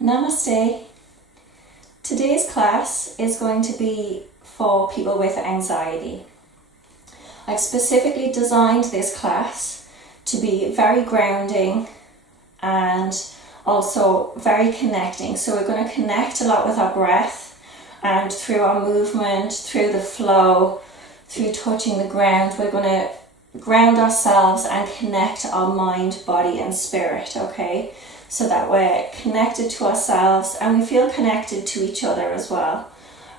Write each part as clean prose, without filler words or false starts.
Namaste. Today's class is going to be for people with anxiety. I've specifically designed this class to be very grounding and also very connecting. So we're going to connect a lot with our breath, and through our movement, through the flow, through touching the ground, we're going to ground ourselves and connect our mind, body and spirit, okay? So that we're connected to ourselves and we feel connected to each other as well.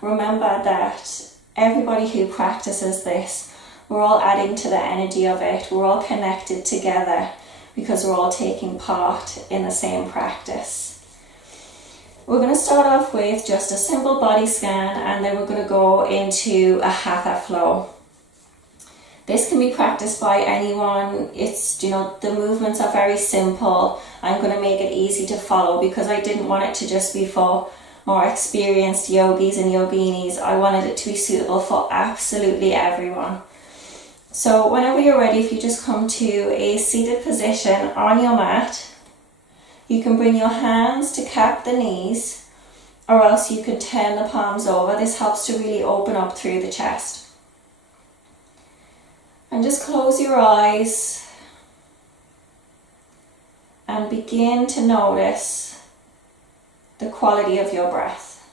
Remember that everybody who practices this, we're all adding to the energy of it. We're all connected together because we're all taking part in the same practice. We're going to start off with just a simple body scan, and then we're going to go into a Hatha flow. This can be practiced by anyone. It's, the movements are very simple. I'm going to make it easy to follow because I didn't want it to just be for more experienced yogis and yoginis. I wanted it to be suitable for absolutely everyone. So whenever you're ready, if you just come to a seated position on your mat, you can bring your hands to cap the knees, or else you can turn the palms over. This helps to really open up through the chest. And just close your eyes and begin to notice the quality of your breath.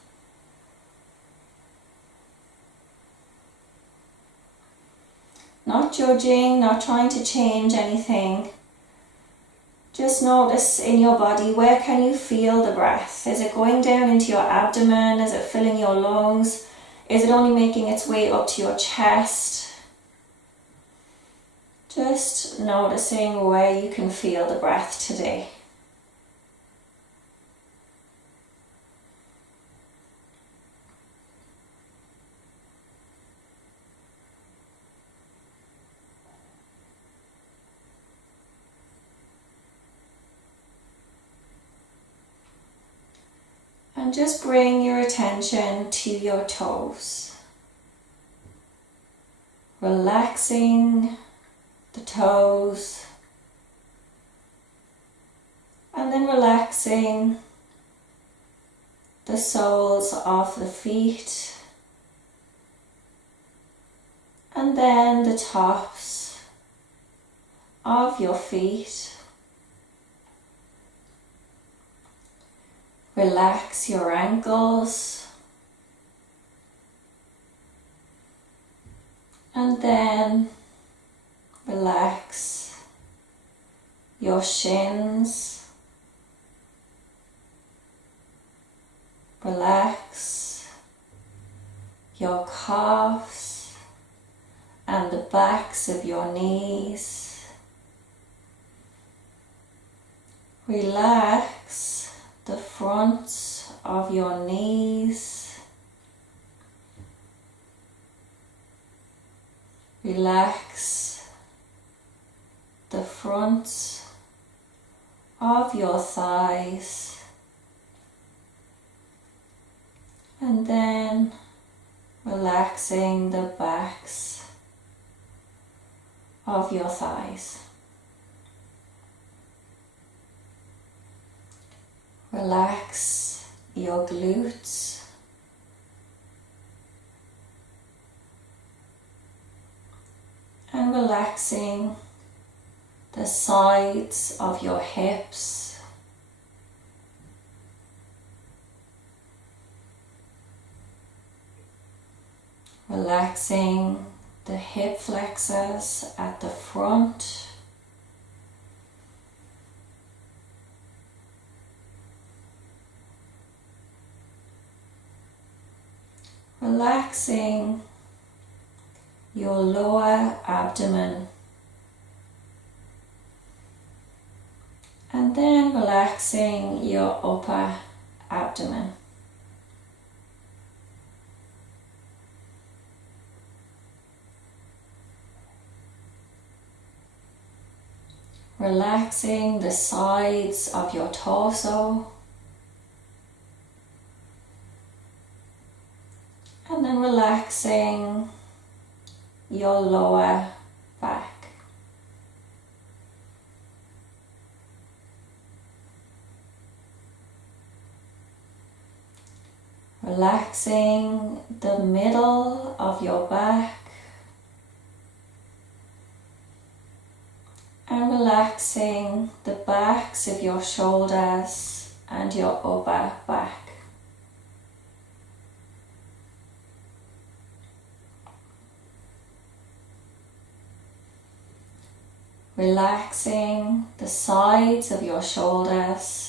Not judging, not trying to change anything. Just notice in your body, where can you feel the breath? Is it going down into your abdomen? Is it filling your lungs? Is it only making its way up to your chest? Just noticing where you can feel the breath today. And just bring your attention to your toes. Relaxing the toes, and then relaxing the soles of the feet, and then the tops of your feet. Relax your ankles, and then relax your shins, relax your calves and the backs of your knees. Relax the fronts of your knees. Relax the fronts of your thighs, and then relaxing the backs of your thighs. Relax your glutes, and relaxing the sides of your hips, relaxing the hip flexors at the front, relaxing your lower abdomen, and then relaxing your upper abdomen. Relaxing the sides of your torso, and then relaxing your lower back. Relaxing the middle of your back and relaxing the backs of your shoulders and your upper back. Relaxing the sides of your shoulders.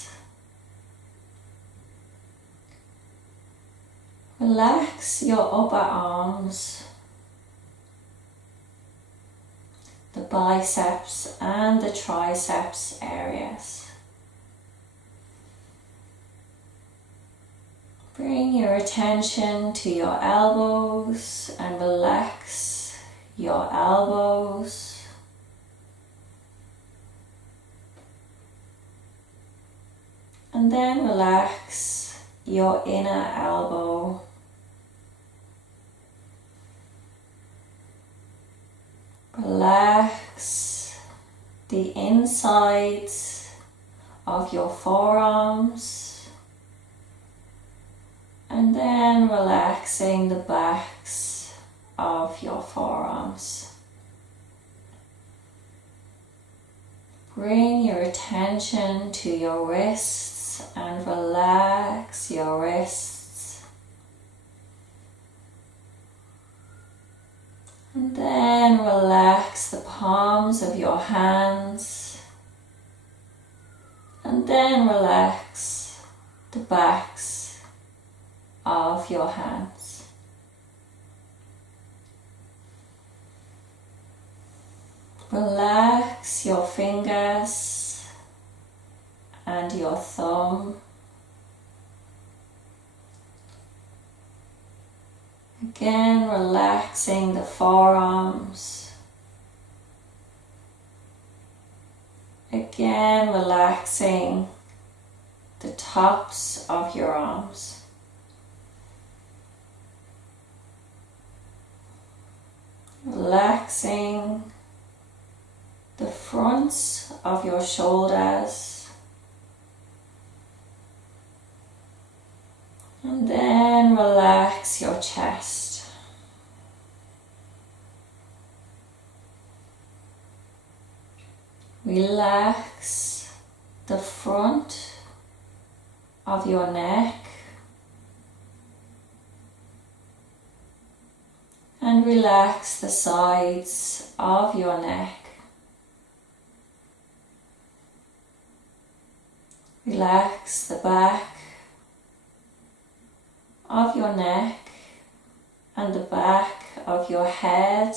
Relax your upper arms, the biceps and the triceps areas. Bring your attention to your elbows and relax your elbows. And then relax your inner elbow. Relax the insides of your forearms. And then relaxing the backs of your forearms. Bring your attention to your wrists and relax your wrists. And then relax the palms of your hands. And then relax the backs of your hands. Relax your fingers and your thumb. Again, relaxing the forearms. Again, relaxing the tops of your arms. Relaxing the fronts of your shoulders. And then relax your chest. Relax the front of your neck. And relax the sides of your neck. Relax the back of your neck and the back of your head.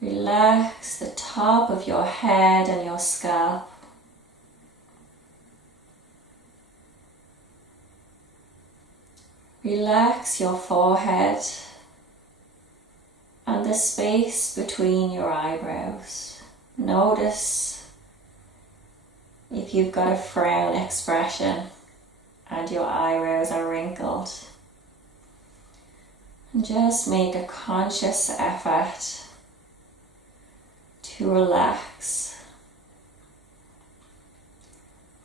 Relax the top of your head and your scalp. Relax your forehead and the space between your eyebrows. Notice if you've got a frown expression and your eyebrows are wrinkled. And just make a conscious effort to relax.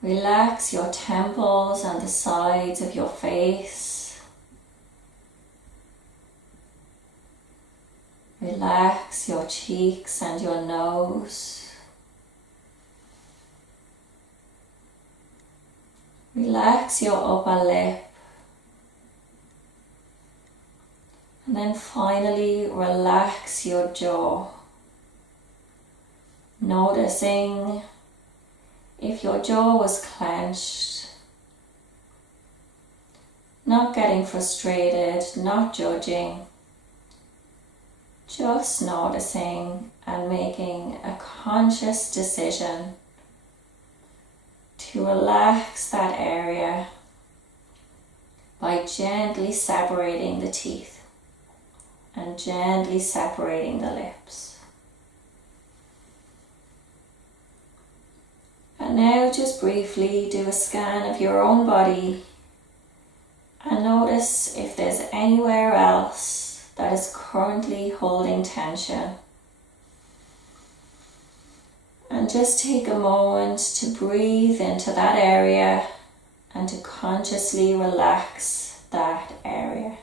Relax your temples and the sides of your face. Relax your cheeks and your nose. Relax your upper lip. And then finally relax your jaw. Noticing if your jaw was clenched. Not getting frustrated, not judging. Just noticing and making a conscious decision to relax that area by gently separating the teeth and gently separating the lips. And now just briefly do a scan of your own body and notice if there's anywhere else that is currently holding tension. And just take a moment to breathe into that area and to consciously relax that area.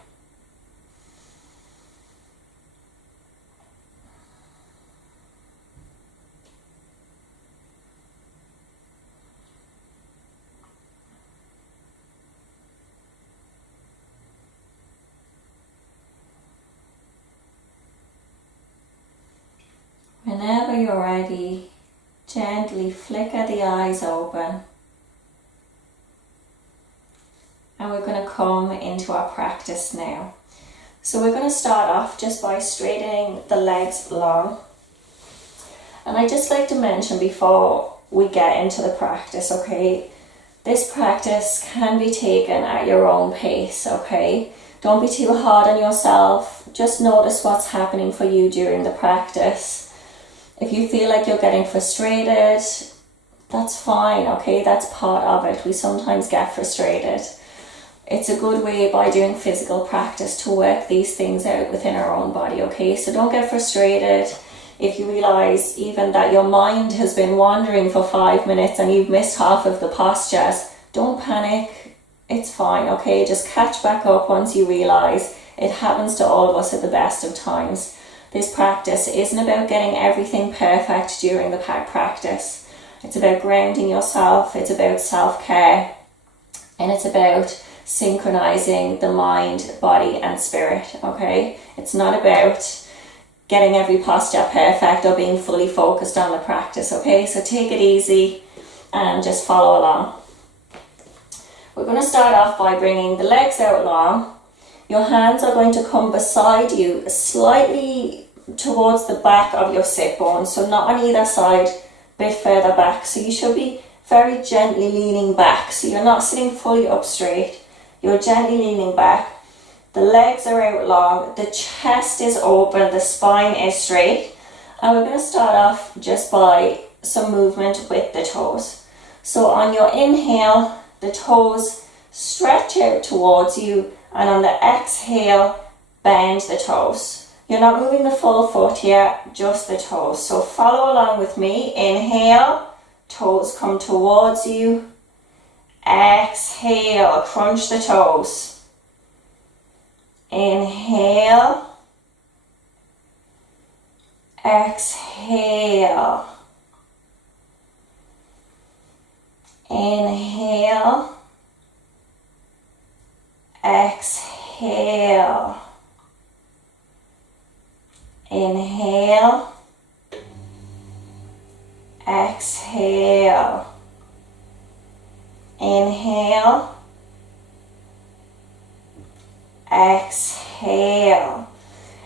Whenever you're ready, gently flicker the eyes open. And we're going to come into our practice now. So we're going to start off just by straightening the legs long. And I'd just like to mention before we get into the practice, okay, this practice can be taken at your own pace, okay? Don't be too hard on yourself. Just notice what's happening for you during the practice. If you feel like you're getting frustrated, that's fine, okay? That's part of it. We sometimes get frustrated. It's a good way by doing physical practice to work these things out within our own body, okay? So don't get frustrated if you realise even that your mind has been wandering for 5 minutes and you've missed half of the postures. Don't panic. It's fine, okay? Just catch back up once you realise. It happens to all of us at the best of times. This practice isn't about getting everything perfect during the practice. It's about grounding yourself, it's about self-care, and it's about synchronizing the mind, body and spirit, okay? It's not about getting every posture perfect or being fully focused on the practice, okay? So take it easy and just follow along. We're going to start off by bringing the legs out long. Your hands are going to come beside you, slightly towards the back of your sit bones, so not on either side, a bit further back. So you should be very gently leaning back. So you're not sitting fully up straight, you're gently leaning back. The legs are out long, the chest is open, the spine is straight. And we're going to start off just by some movement with the toes. So on your inhale, the toes stretch out towards you, and on the exhale, bend the toes. You're not moving the full foot here, just the toes. So follow along with me. Inhale, toes come towards you. Exhale, crunch the toes. Inhale. Exhale. Inhale. Exhale. Inhale. Exhale. Inhale. Exhale.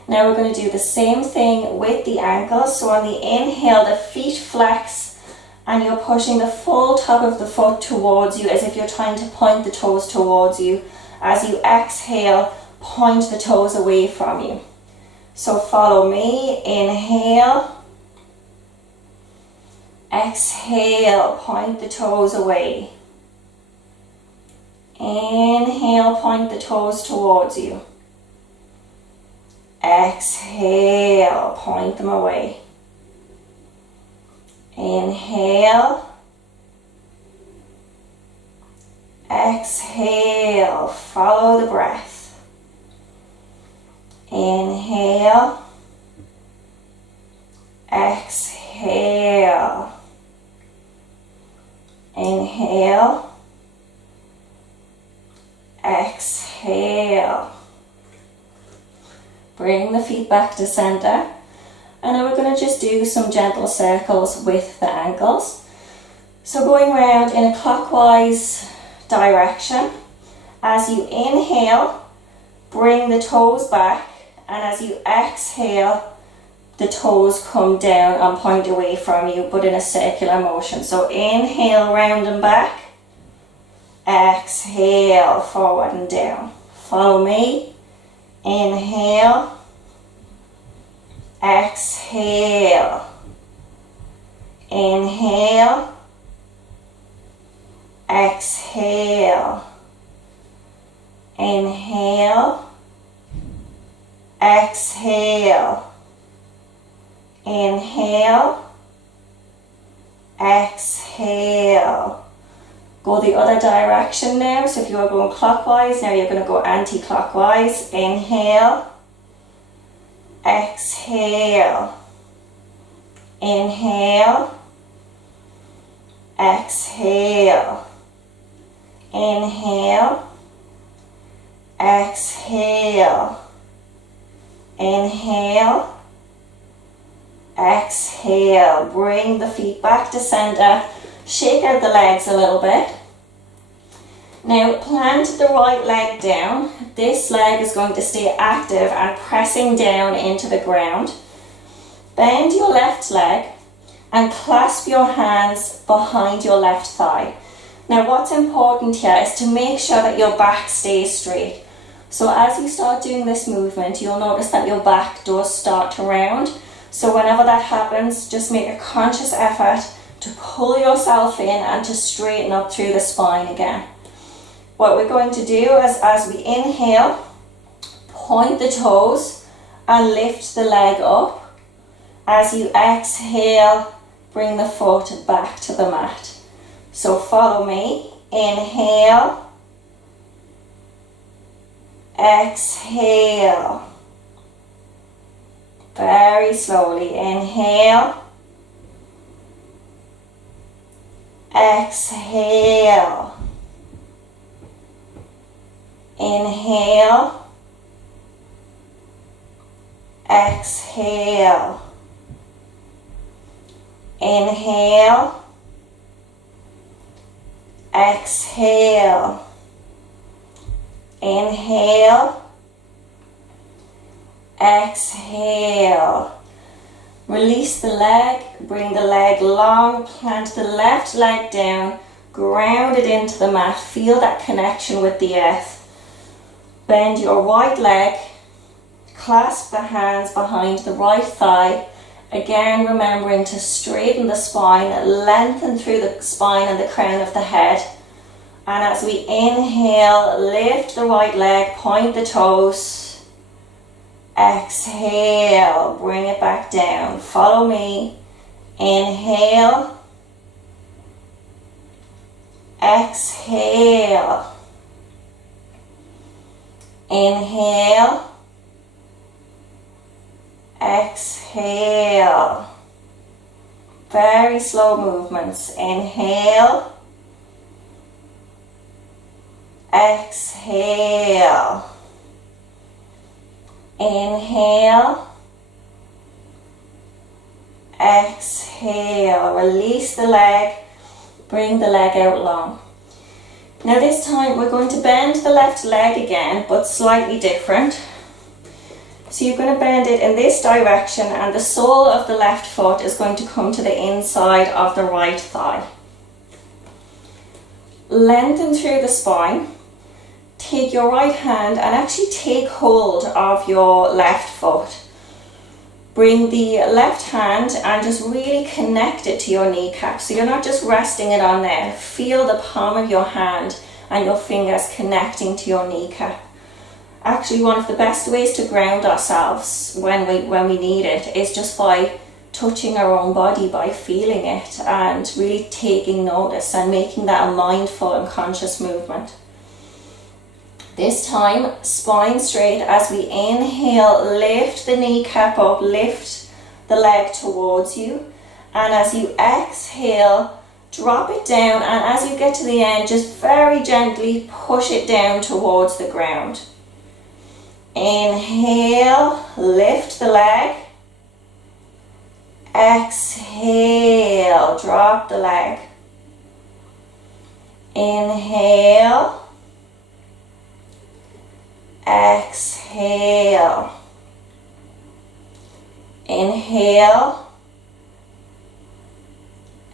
Now we're going to do the same thing with the ankles. So on the inhale, the feet flex and you're pushing the full top of the foot towards you as if you're trying to point the toes towards you. As you exhale, point the toes away from you. So follow me. Inhale. Exhale, point the toes away. Inhale, point the toes towards you. Exhale, point them away. Inhale. Exhale, follow the breath. Inhale. Exhale. Inhale. Exhale. Bring the feet back to center. And now we're going to just do some gentle circles with the ankles. So going around in a clockwise direction. As you inhale, bring the toes back, and as you exhale, the toes come down and point away from you, but in a circular motion. So inhale, round and back. Exhale, forward and down. Follow me. Inhale. Exhale. Inhale. Exhale. Inhale. Exhale. Inhale. Exhale. Go the other direction now. So if you are going clockwise, now you're going to go anti-clockwise. Inhale, exhale, inhale, exhale, inhale, exhale, inhale, exhale. Bring the feet back to center. Shake out the legs a little bit. Now plant the right leg down. This leg is going to stay active and pressing down into the ground. Bend your left leg and clasp your hands behind your left thigh. Now what's important here is to make sure that your back stays straight. So as you start doing this movement, you'll notice that your back does start to round. So whenever that happens, just make a conscious effort to pull yourself in and to straighten up through the spine again. What we're going to do is, as we inhale, point the toes and lift the leg up. As you exhale, bring the foot back to the mat. So follow me. Inhale, exhale. Very slowly. Inhale, exhale, inhale, exhale, inhale, exhale, inhale, exhale. Release the leg, bring the leg long, plant the left leg down, ground it into the mat, feel that connection with the earth. Bend your right leg, clasp the hands behind the right thigh, again remembering to straighten the spine, lengthen through the spine and the crown of the head. And as we inhale, lift the right leg, point the toes. Exhale, bring it back down. Follow me. Inhale, exhale, inhale, exhale. Very slow movements. Inhale, exhale, inhale, exhale. Release the leg, bring the leg out long. Now this time we're going to bend the left leg again, but slightly different. So you're going to bend it in this direction and the sole of the left foot is going to come to the inside of the right thigh. Lengthen through the spine. Take your right hand and actually take hold of your left foot. Bring the left hand and just really connect it to your kneecap. So you're not just resting it on there. Feel the palm of your hand and your fingers connecting to your kneecap. Actually, one of the best ways to ground ourselves when we need it is just by touching our own body, by feeling it and really taking notice and making that a mindful and conscious movement. This time, spine straight. As we inhale, lift the kneecap up, lift the leg towards you. And as you exhale, drop it down. And as you get to the end, just very gently push it down towards the ground. Inhale, lift the leg. Exhale, drop the leg. Inhale. Exhale, inhale,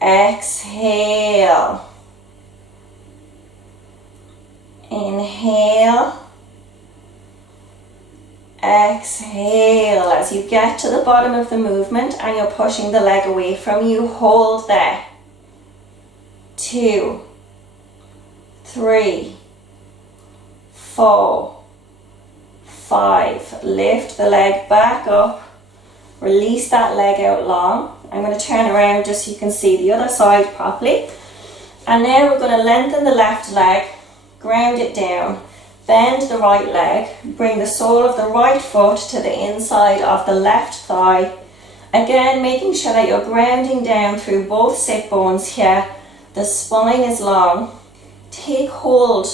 exhale, inhale, exhale. As you get to the bottom of the movement and you're pushing the leg away from you, hold there. 2, 3, 4, 5. Lift the leg back up. Release that leg out long. I'm going to turn around just so you can see the other side properly. And now we're going to lengthen the left leg, ground it down, bend the right leg, bring the sole of the right foot to the inside of the left thigh. Again, making sure that you're grounding down through both sit bones here. The spine is long. Take hold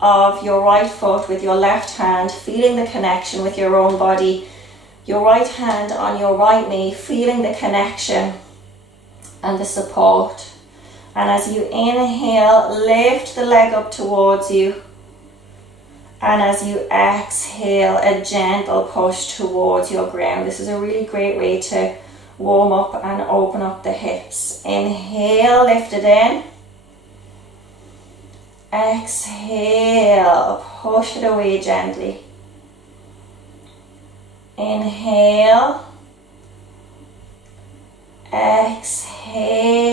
of your right foot with your left hand, feeling the connection with your own body. Your right hand on your right knee, feeling the connection and the support. And as you inhale, lift the leg up towards you. And as you exhale, a gentle push towards your ground. This is a really great way to warm up and open up the hips. Inhale, lift it in. Exhale, push it away gently. Inhale. Exhale.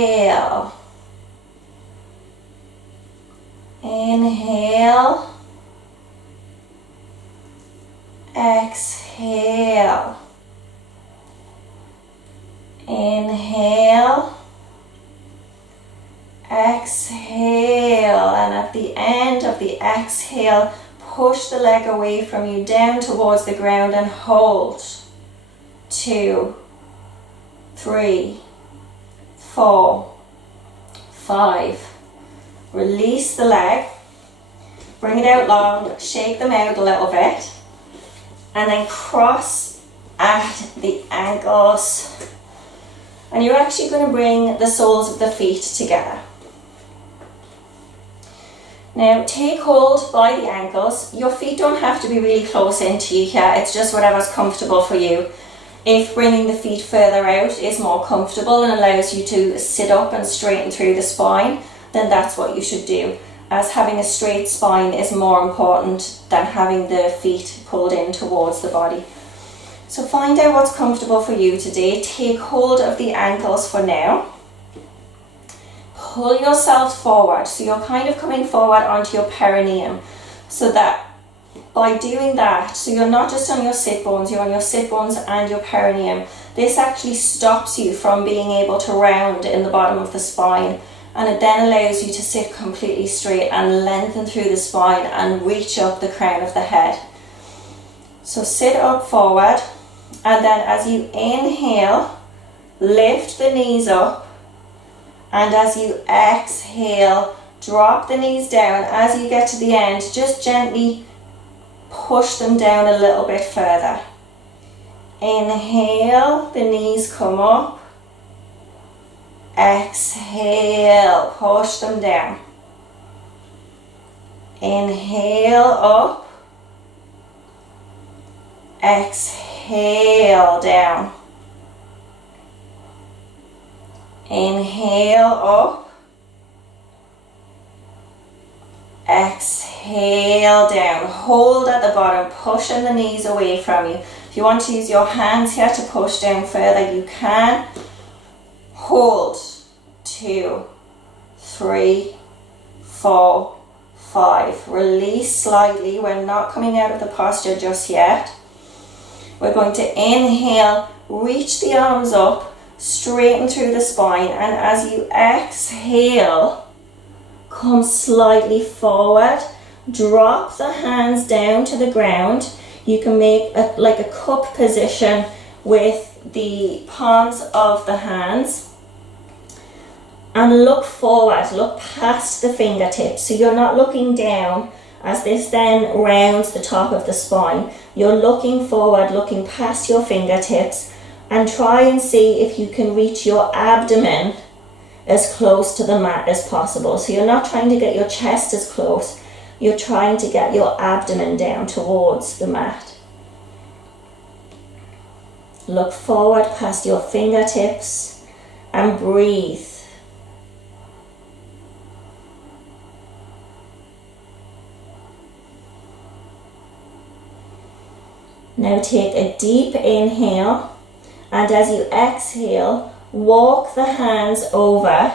Inhale. Exhale. Inhale. Exhale. And at the end of the exhale, push the leg away from you down towards the ground and hold. 2, 3, 4, 5. Release the leg. Bring it out long. Shake them out a little bit. And then cross at the ankles. And you're actually going to bring the soles of the feet together. Now take hold by the ankles. Your feet don't have to be really close into you here. It's just whatever's comfortable for you. If bringing the feet further out is more comfortable and allows you to sit up and straighten through the spine, then that's what you should do. As having a straight spine is more important than having the feet pulled in towards the body. So find out what's comfortable for you today. Take hold of the ankles for now. Pull yourself forward. So you're kind of coming forward onto your perineum. So that by doing that, so you're not just on your sit bones, you're on your sit bones and your perineum. This actually stops you from being able to round in the bottom of the spine. And it then allows you to sit completely straight and lengthen through the spine and reach up the crown of the head. So sit up forward, and then as you inhale, lift the knees up, and as you exhale, drop the knees down. As you get to the end, just gently push them down a little bit further. Inhale, the knees come up. Exhale, push them down. Inhale, up. Exhale, down. Inhale, up. Exhale, down. Hold at the bottom, pushing the knees away from you. If you want to use your hands here to push down further, you can. Hold. 2, 3, 4, 5. Release slightly. We're not coming out of the posture just yet. We're going to inhale, reach the arms up, straighten through the spine, and as you exhale, come slightly forward. Drop the hands down to the ground. You can make like a cup position with the palms of the hands. And look forward, look past the fingertips. So you're not looking down as this then rounds the top of the spine. You're looking forward, looking past your fingertips, and try and see if you can reach your abdomen as close to the mat as possible. So you're not trying to get your chest as close. You're trying to get your abdomen down towards the mat. Look forward past your fingertips and breathe. Now take a deep inhale, and as you exhale, walk the hands over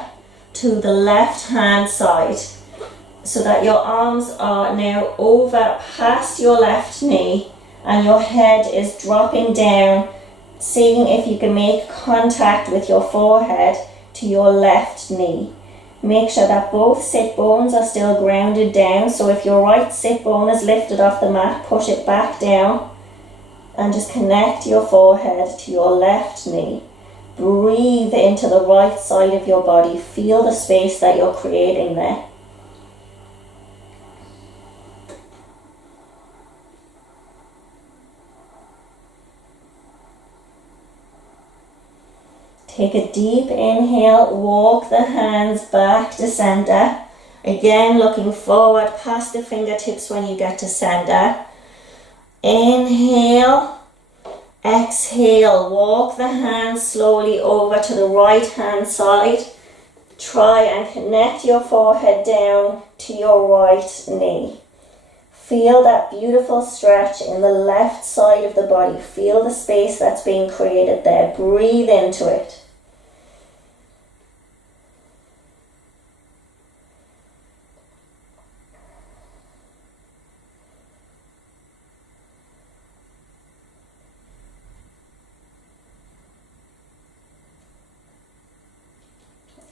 to the left hand side so that your arms are now over past your left knee and your head is dropping down, seeing if you can make contact with your forehead to your left knee. Make sure that both sit bones are still grounded down. So if your right sit bone is lifted off the mat, push it back down and just connect your forehead to your left knee. Breathe into the right side of your body. Feel the space that you're creating there. Take a deep inhale, walk the hands back to center. Again, looking forward past the fingertips when you get to center. Inhale, exhale, walk the hands slowly over to the right hand side. Try and connect your forehead down to your right knee. Feel that beautiful stretch in the left side of the body. Feel the space that's being created there. Breathe into it.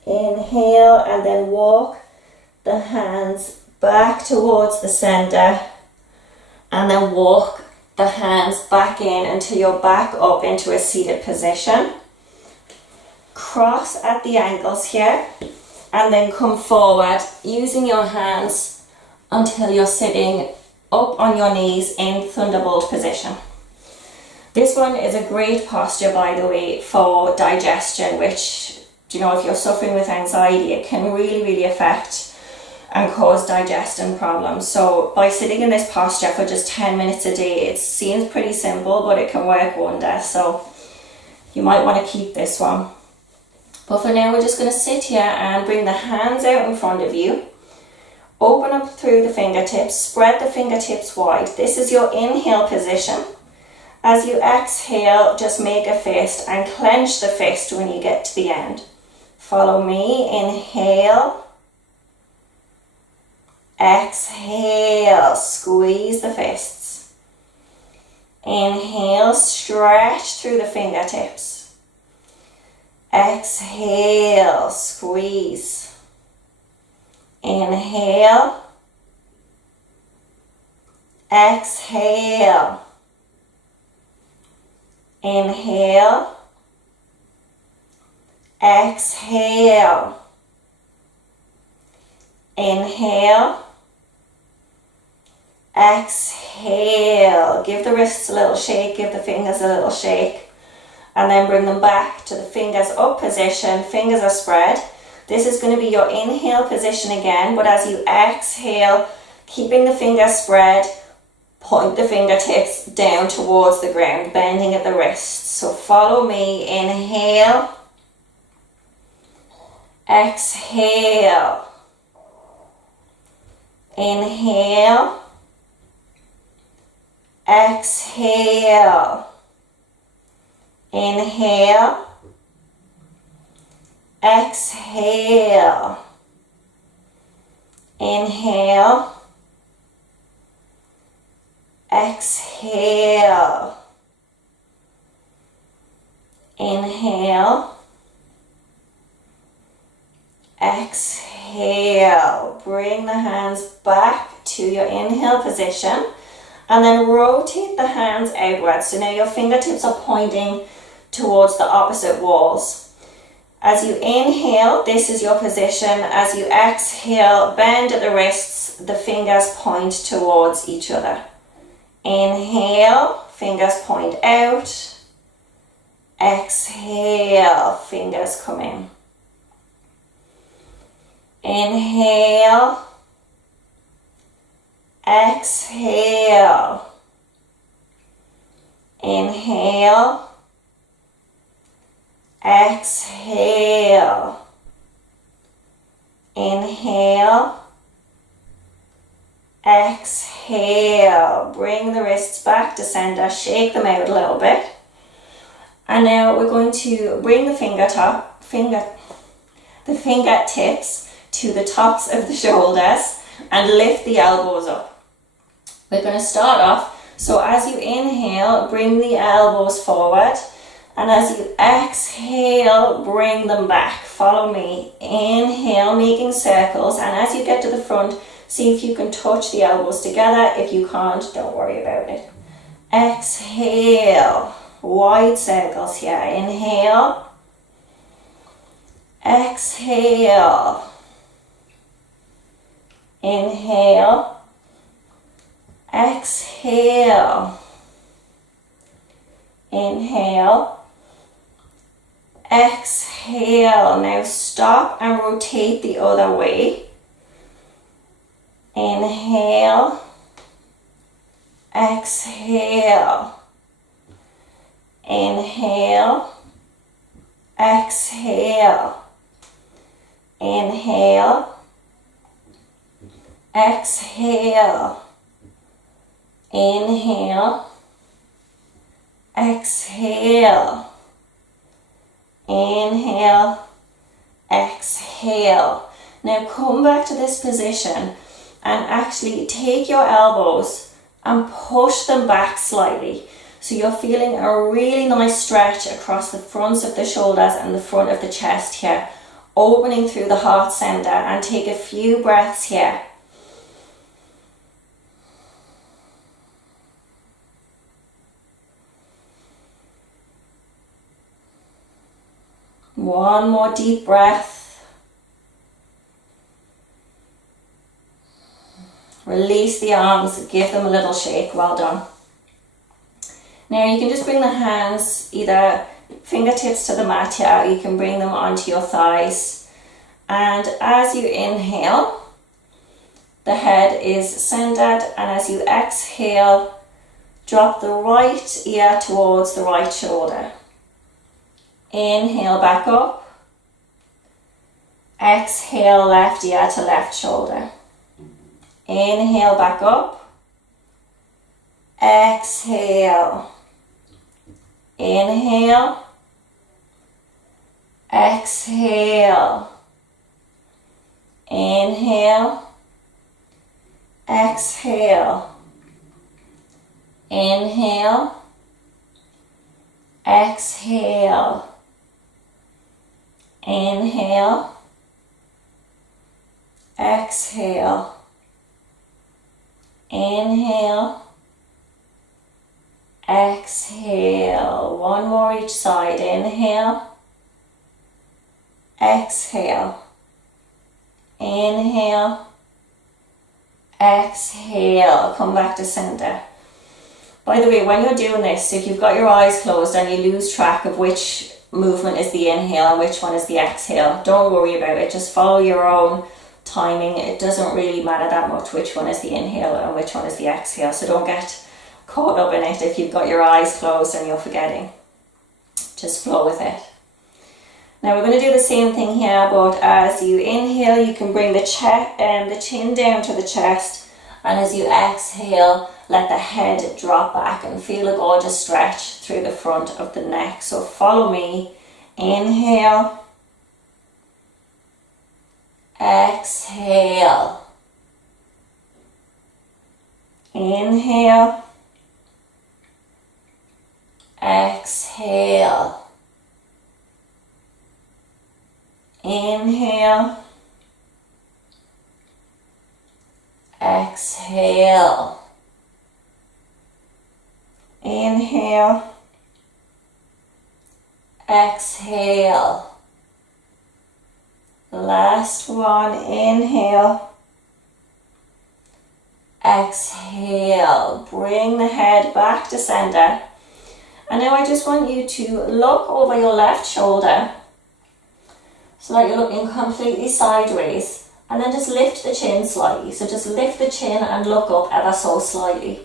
Inhale and then walk the hands back towards the center and then walk the hands back in until you're back up into a seated position. Cross at the ankles here and then come forward using your hands until you're sitting up on your knees in thunderbolt position. This one is a great posture, by the way, for digestion, which, you know, if you're suffering with anxiety, it can really affect and cause digestion problems. So by sitting in this posture for just 10 minutes a day, it seems pretty simple, but it can work wonders. So you might want to keep this one. But for now, we're just going to sit here and bring the hands out in front of you. Open up through the fingertips, spread the fingertips wide. This is your inhale position. As you exhale, just make a fist and clench the fist when you get to the end. Follow me. Inhale. Exhale. Squeeze the fists. Inhale. Stretch through the fingertips. Exhale. Squeeze. Inhale. Exhale. Inhale. Exhale. Inhale. Exhale. Give the wrists a little shake, give the fingers a little shake, and then bring them back to the fingers up position. Fingers are spread. This is going to be your inhale position again, but as you exhale, keeping the fingers spread, point the fingertips down towards the ground, bending at the wrists. So follow me. Inhale. Exhale. Inhale. Exhale. Inhale. Exhale. Inhale. Exhale. Inhale. Exhale. Bring the hands back to your inhale position and then rotate the hands outwards. So now your fingertips are pointing towards the opposite walls. As you inhale, this is your position. As you exhale, bend at the wrists, the fingers point towards each other. Inhale, fingers point out. Exhale, fingers come in. Inhale. Exhale. Inhale. Exhale. Inhale. Exhale. Bring the wrists back to center. Shake them out a little bit. And now we're going to bring the fingertips to the tops of the shoulders and lift the elbows up. We're going to start off. So as you inhale, bring the elbows forward And as you exhale, bring them back. Follow me. Inhale, making circles. And as you get to the front, see if you can touch the elbows together. If you can't, don't worry about it. Exhale. Wide circles here. Inhale. Exhale. Inhale. Exhale. Inhale. Exhale. Now stop and rotate the other way. Inhale. Exhale. Inhale. Exhale. Inhale. Exhale. Inhale. Exhale. Inhale. Exhale. Now come back to this position and actually take your elbows and push them back slightly. So you're feeling a really nice stretch across the fronts of the shoulders and the front of the chest here, opening through the heart center, and take a few breaths here. One more deep breath. Release the arms, give them a little shake. Well done. Now you can just bring the hands either fingertips to the mat here, or you can bring them onto your thighs. And as you inhale, the head is centered, and as you exhale, drop the right ear towards the right shoulder. Inhale back up. Exhale, left ear to left shoulder. Inhale back up. Exhale. Inhale. Exhale. Inhale. Exhale. Inhale. Exhale. Inhale. Exhale. Inhale. Exhale. One more each side. Inhale. Exhale. Inhale. Exhale. Come back to center. By the way, when you're doing this, if you've got your eyes closed and you lose track of which movement is the inhale and which one is the exhale, don't worry about it. Just follow your own timing. It doesn't really matter that much which one is the inhale and which one is the exhale. So don't get caught up in it if you've got your eyes closed and you're forgetting. Just flow with it. Now we're going to do the same thing here, but as you inhale, you can bring the chin down to the chest, and as you exhale, let the head drop back and feel a gorgeous stretch through the front of the neck. So follow me. Inhale. Exhale. Inhale. Exhale. Inhale. Exhale. Inhale. Exhale. Last one. Inhale. Exhale. Bring the head back to center. And now I just want you to look over your left shoulder so that you're looking completely sideways, and then just lift the chin slightly. So just lift the chin and look up ever so slightly.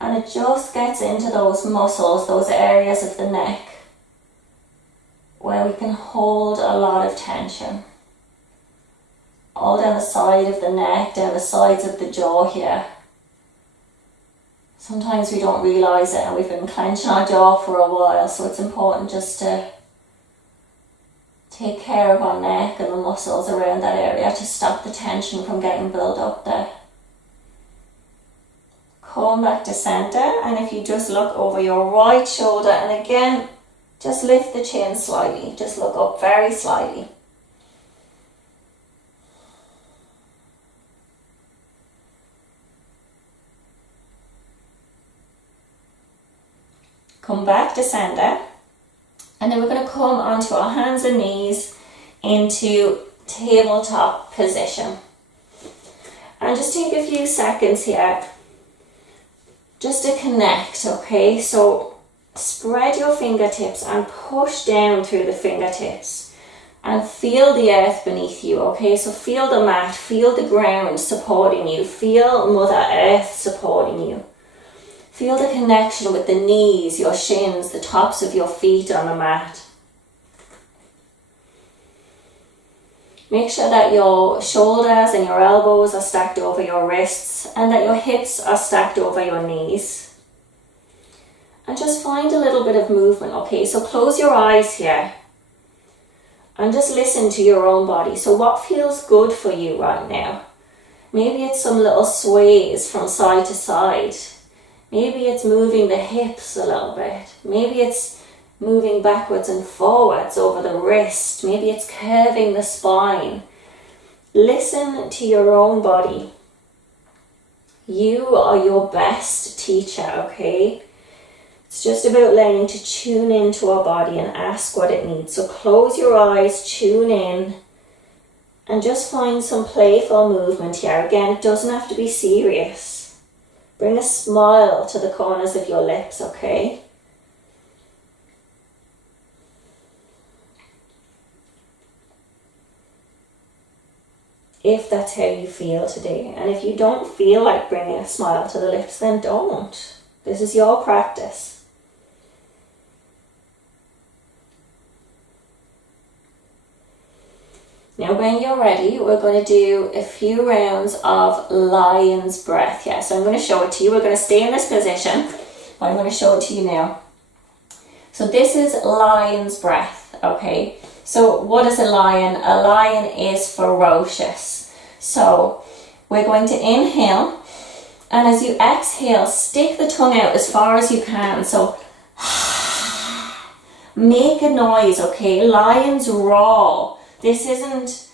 And it just gets into those muscles, those areas of the neck where we can hold a lot of tension. All down the side of the neck, down the sides of the jaw here. Sometimes we don't realise it and we've been clenching our jaw for a while, so it's important just to take care of our neck and the muscles around that area to stop the tension from getting built up there. Come back to center, and if you just look over your right shoulder, and again Just lift the chin slightly. Just look up very slightly. Come back to center. And then we're going to come onto our hands and knees into tabletop position. And just take a few seconds here just to connect, okay? So spread your fingertips and push down through the fingertips and feel the earth beneath you, okay? So feel the mat, feel the ground supporting you, feel Mother Earth supporting you. Feel the connection with the knees, your shins, the tops of your feet on the mat. Make sure that your shoulders and your elbows are stacked over your wrists and that your hips are stacked over your knees. And just find a little bit of movement, okay? So close your eyes here and just listen to your own body. So what feels good for you right now? Maybe it's some little sways from side to side. Maybe it's moving the hips a little bit. Maybe it's moving backwards and forwards over the wrist. Maybe it's curving the spine. Listen to your own body. You are your best teacher, okay? It's just about learning to tune into our body and ask what it needs. So close your eyes, tune in, and just find some playful movement here. Again, it doesn't have to be serious. Bring a smile to the corners of your lips, okay? If that's how you feel today. And if you don't feel like bringing a smile to the lips, then don't. This is your practice. Now when you're ready, we're going to do a few rounds of lion's breath. Yeah, so I'm going to show it to you. We're going to stay in this position, but I'm going to show it to you now. So this is lion's breath, okay? So what is a lion? A lion is ferocious. So we're going to inhale, and as you exhale, stick the tongue out as far as you can. So make a noise, okay? Lions roar. This isn't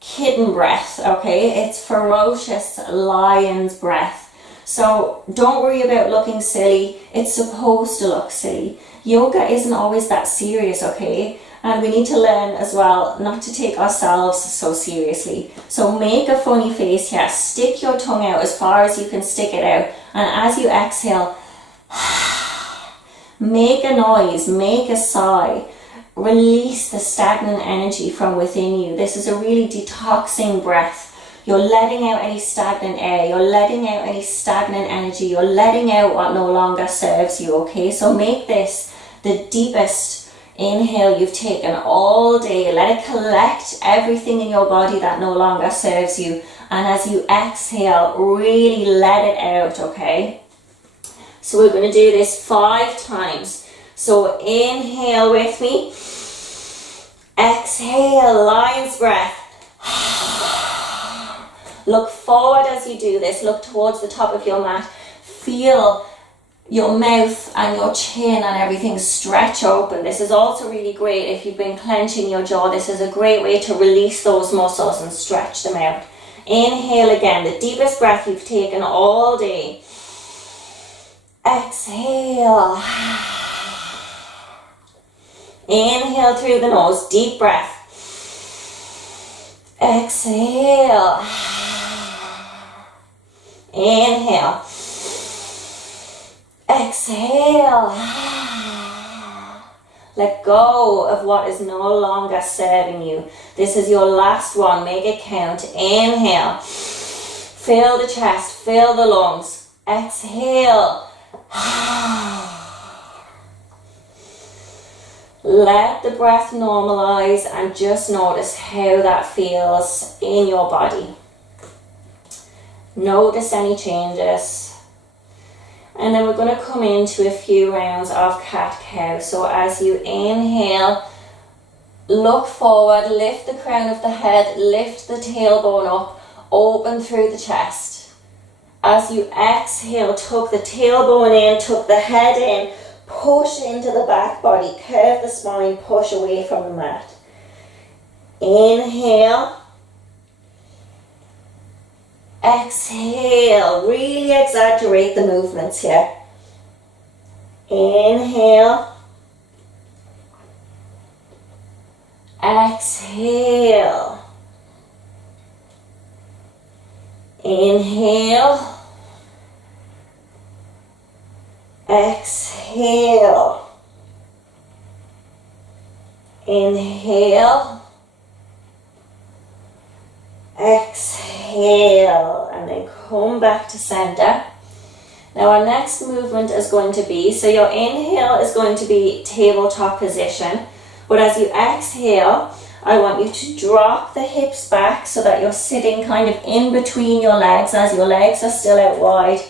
kitten breath, okay? It's ferocious lion's breath. So don't worry about looking silly. It's supposed to look silly. Yoga isn't always that serious, okay? And we need to learn as well not to take ourselves so seriously. So make a funny face here. Stick your tongue out as far as you can stick it out. And as you exhale, make a noise, make a sigh. Release the stagnant energy from within you. This is a really detoxing breath. You're letting out any stagnant air. You're letting out any stagnant energy. You're letting out what no longer serves you, okay? So make this the deepest inhale you've taken all day. Let it collect everything in your body that no longer serves you. And as you exhale, really let it out, okay? So we're going to do this 5 times. So inhale with me. Exhale, lion's breath. Look forward as you do this. Look towards the top of your mat. Feel your mouth and your chin and everything stretch open. This is also really great if you've been clenching your jaw. This is a great way to release those muscles and stretch them out. Inhale again, the deepest breath you've taken all day. Exhale. Inhale through the nose, deep breath. Exhale. Inhale. Exhale. Let go of what is no longer serving you. This is your last one. Make it count. Inhale. Fill the chest. Fill the lungs. Exhale. Let the breath normalize and just notice how that feels in your body. Notice any changes. And then we're going to come into a few rounds of cat-cow. So as you inhale, look forward, lift the crown of the head, lift the tailbone up, open through the chest. As you exhale, tuck the tailbone in, tuck the head in, Push into the back body, curve the spine, push away from the mat. Inhale. Exhale. Really exaggerate the movements here. Inhale. Exhale. Inhale. Exhale. Inhale. Exhale. And then come back to center. Now our next movement is going to be, so your inhale is going to be tabletop position. But as you exhale, I want you to drop the hips back so that you're sitting kind of in between your legs as your legs are still out wide.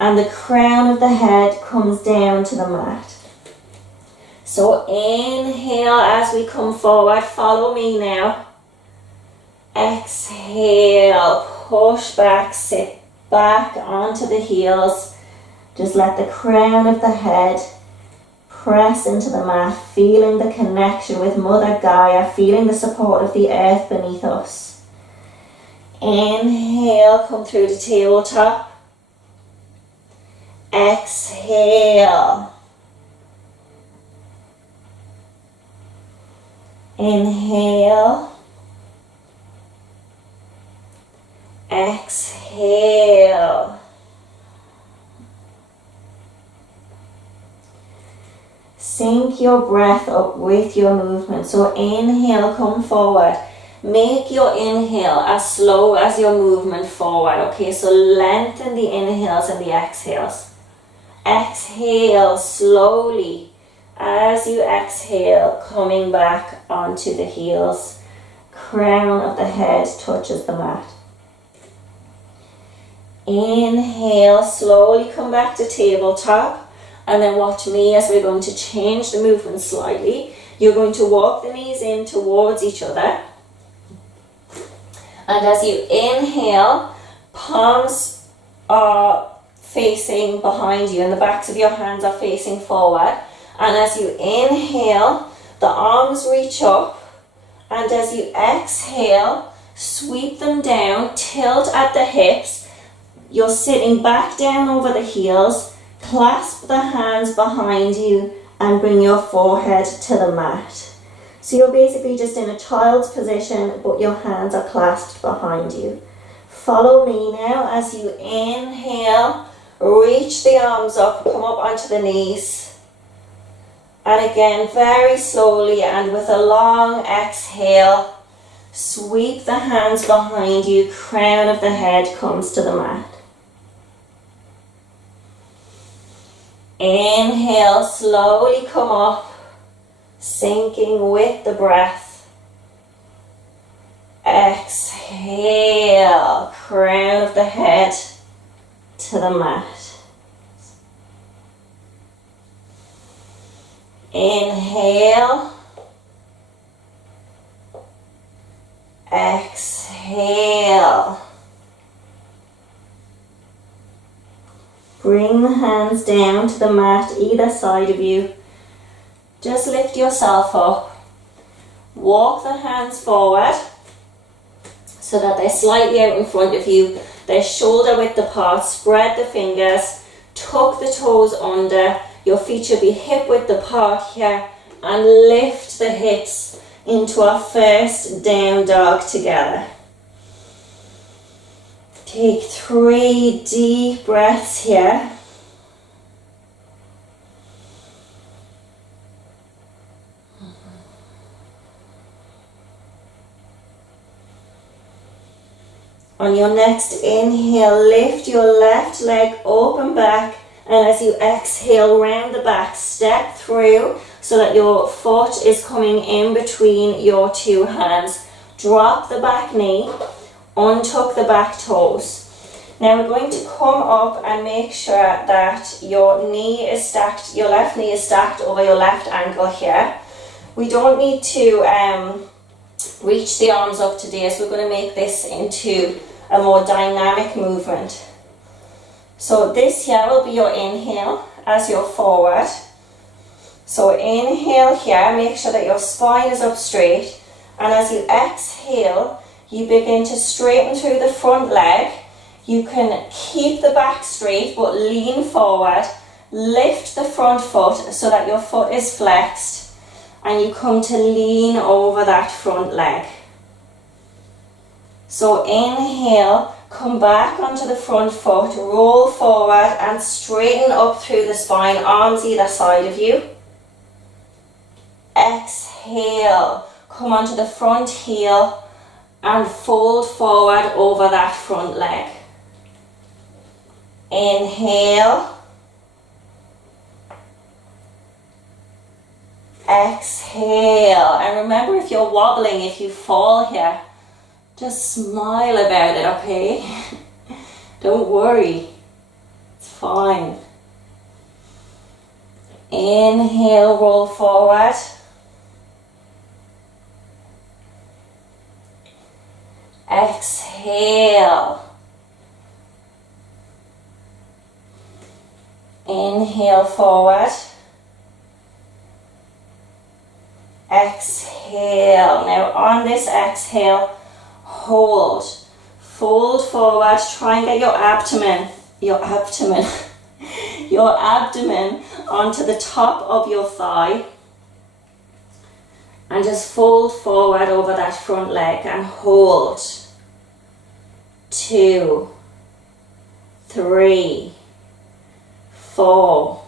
And the crown of the head comes down to the mat. So inhale as we come forward. Follow me now. Exhale. Push back. Sit back onto the heels. Just let the crown of the head press into the mat. Feeling the connection with Mother Gaia. Feeling the support of the earth beneath us. Inhale. Come through the tabletop. Exhale. Inhale. Exhale. Sync your breath up with your movement. So inhale, come forward. Make your inhale as slow as your movement forward. Okay, so lengthen the inhales and the exhales. Exhale slowly as you exhale, coming back onto the heels. Crown of the head touches the mat. Inhale, slowly come back to tabletop, and then watch me as we're going to change the movement slightly. You're going to walk the knees in towards each other. And as you inhale, palms are facing behind you and the backs of your hands are facing forward. And as you inhale, the arms reach up, and as you exhale, sweep them down, tilt at the hips. You're sitting back down over the heels, clasp the hands behind you and bring your forehead to the mat. So you're basically just in a child's position, but your hands are clasped behind you. Follow me now as you inhale, reach the arms up, come up onto the knees. And again, very slowly and with a long exhale, sweep the hands behind you, crown of the head comes to the mat. Inhale, slowly come up, sinking with the breath. Exhale, crown of the head to the mat. Inhale. Exhale. Bring the hands down to the mat either side of you. Just lift yourself up. Walk the hands forward so that they're slightly out in front of you. They're shoulder width apart. Spread the fingers. Tuck the toes under. Your feet should be hip width apart here. And lift the hips into our first down dog together. Take 3 deep breaths here. On your next inhale, lift your left leg open back, and as you exhale, round the back, step through so that your foot is coming in between your 2 hands. Drop the back knee. Untuck the back toes. Now we're going to come up and make sure that your knee is stacked, your left knee is stacked over your left ankle here. We don't need to reach the arms up today, so we're going to make this into a more dynamic movement. So this here will be your inhale, as you're forward. So inhale here, make sure that your spine is up straight, and as you exhale, you begin to straighten through the front leg. You can keep the back straight but lean forward, lift the front foot so that your foot is flexed, and you come to lean over that front leg. So inhale, come back onto the front foot, roll forward and straighten up through the spine, arms either side of you. Exhale, come onto the front heel and fold forward over that front leg. Inhale. Exhale. And remember, if you're wobbling, if you fall here, just smile about it, okay? Don't worry. It's fine. Inhale, roll forward. Exhale. Inhale forward. Exhale. Now on this exhale, hold. Fold forward. Try and get your abdomen onto the top of your thigh. And just fold forward over that front leg and hold. 2, 3, 4,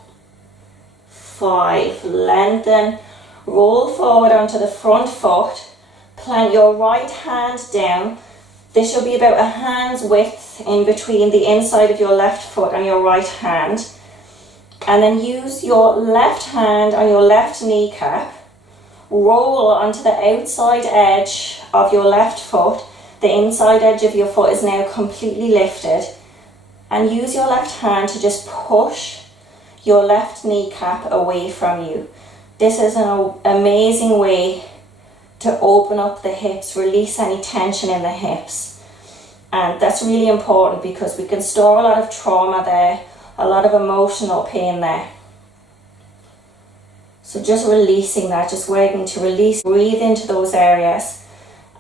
5. Lengthen. Roll forward onto the front foot. Plant your right hand down. This should be about a hand's width in between the inside of your left foot and your right hand. And then use your left hand on your left kneecap. Roll onto the outside edge of your left foot. The inside edge of your foot is now completely lifted. And use your left hand to just push your left kneecap away from you. This is an amazing way to open up the hips, release any tension in the hips. And that's really important because we can store a lot of trauma there, a lot of emotional pain there. So just releasing that, just working to release, breathe into those areas.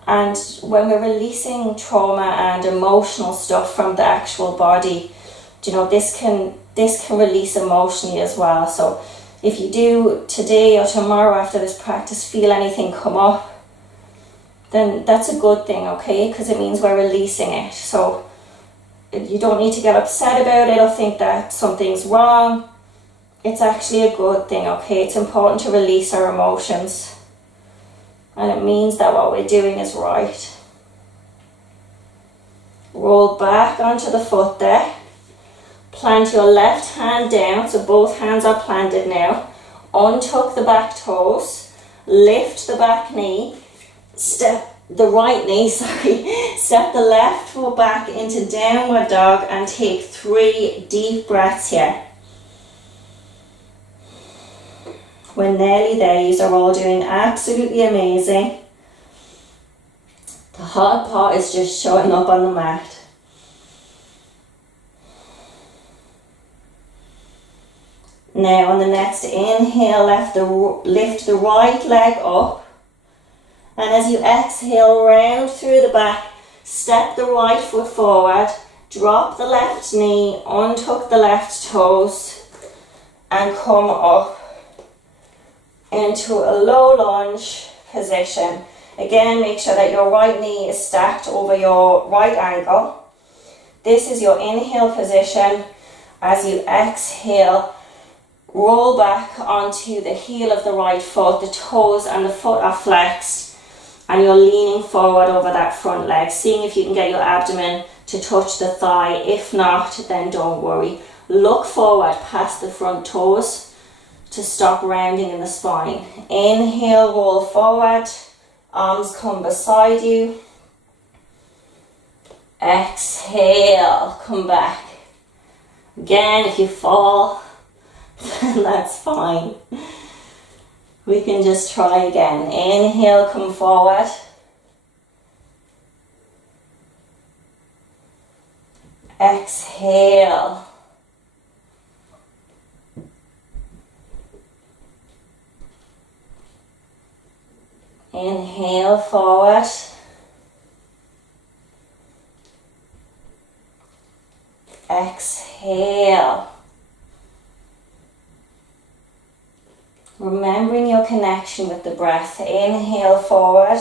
And when we're releasing trauma and emotional stuff from the actual body, you know, this can release emotionally as well. So if you do today or tomorrow after this practice feel anything come up, then that's a good thing, okay? Because it means we're releasing it. So you don't need to get upset about it or think that something's wrong. It's actually a good thing, okay? It's important to release our emotions. And it means that what we're doing is right. Roll back onto the foot there. Plant your left hand down, so both hands are planted now. Untuck the back toes. Lift the back knee. Step the left foot back into downward dog and take 3 deep breaths here. We're nearly there. You are all doing absolutely amazing. The hard part is just showing up on the mat. Now on the next inhale, lift the right leg up. And as you exhale, round through the back, step the right foot forward, drop the left knee, untuck the left toes, and come up into a low lunge position. Again, make sure that your right knee is stacked over your right ankle. This is your inhale position. As you exhale, roll back onto the heel of the right foot. The toes and the foot are flexed. And you're leaning forward over that front leg, seeing if you can get your abdomen to touch the thigh. If not, then don't worry. Look forward past the front toes to stop rounding in the spine. Inhale, roll forward. Arms come beside you. Exhale, come back. Again, if you fall, then that's fine. We can just try again. Inhale, come forward. Exhale. forward. Exhale. Remembering your connection with the breath. Inhale forward.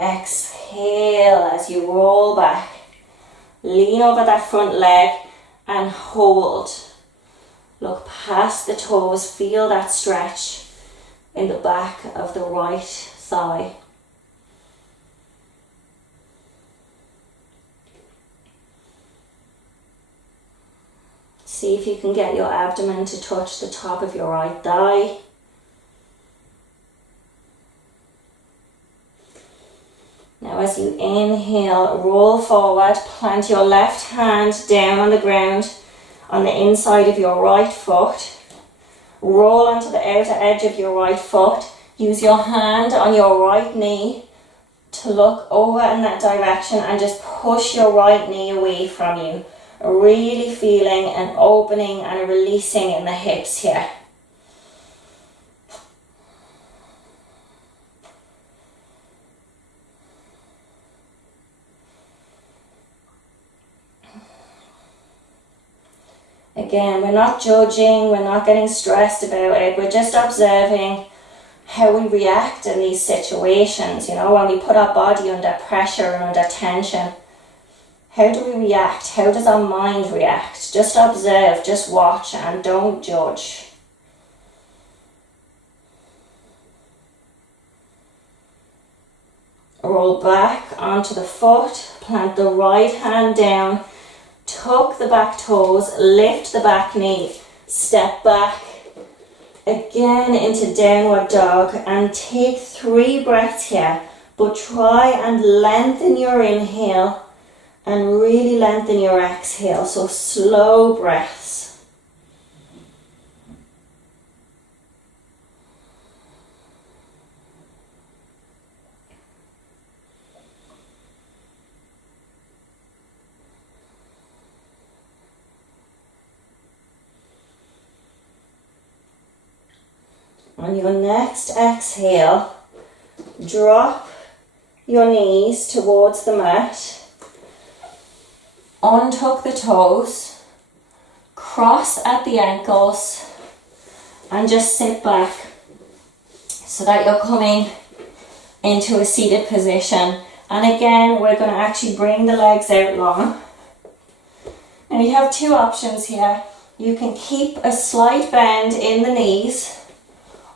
Exhale as you roll back. Lean over that front leg and hold. Look past the toes. Feel that stretch in the back of the right thigh. See if you can get your abdomen to touch the top of your right thigh. Now as you inhale, roll forward, plant your left hand down on the ground on the inside of your right foot. Roll onto the outer edge of your right foot. Use your hand on your right knee to look over in that direction and just push your right knee away from you. Really feeling an opening and a releasing in the hips here. Again, we're not judging, we're not getting stressed about it, we're just observing how we react in these situations, you know, when we put our body under pressure and under tension. How do we react? How does our mind react? Just observe, just watch, and don't judge. Roll back onto the foot, plant the right hand down, tuck the back toes, lift the back knee, step back again into downward dog, and take 3 breaths here, but try and lengthen your inhale and really lengthen your exhale, so slow breaths. On your next exhale, drop your knees towards the mat. Untuck the toes, cross at the ankles, and just sit back so that you're coming into a seated position. And again, we're going to actually bring the legs out long. And you have 2 options here. You can keep a slight bend in the knees,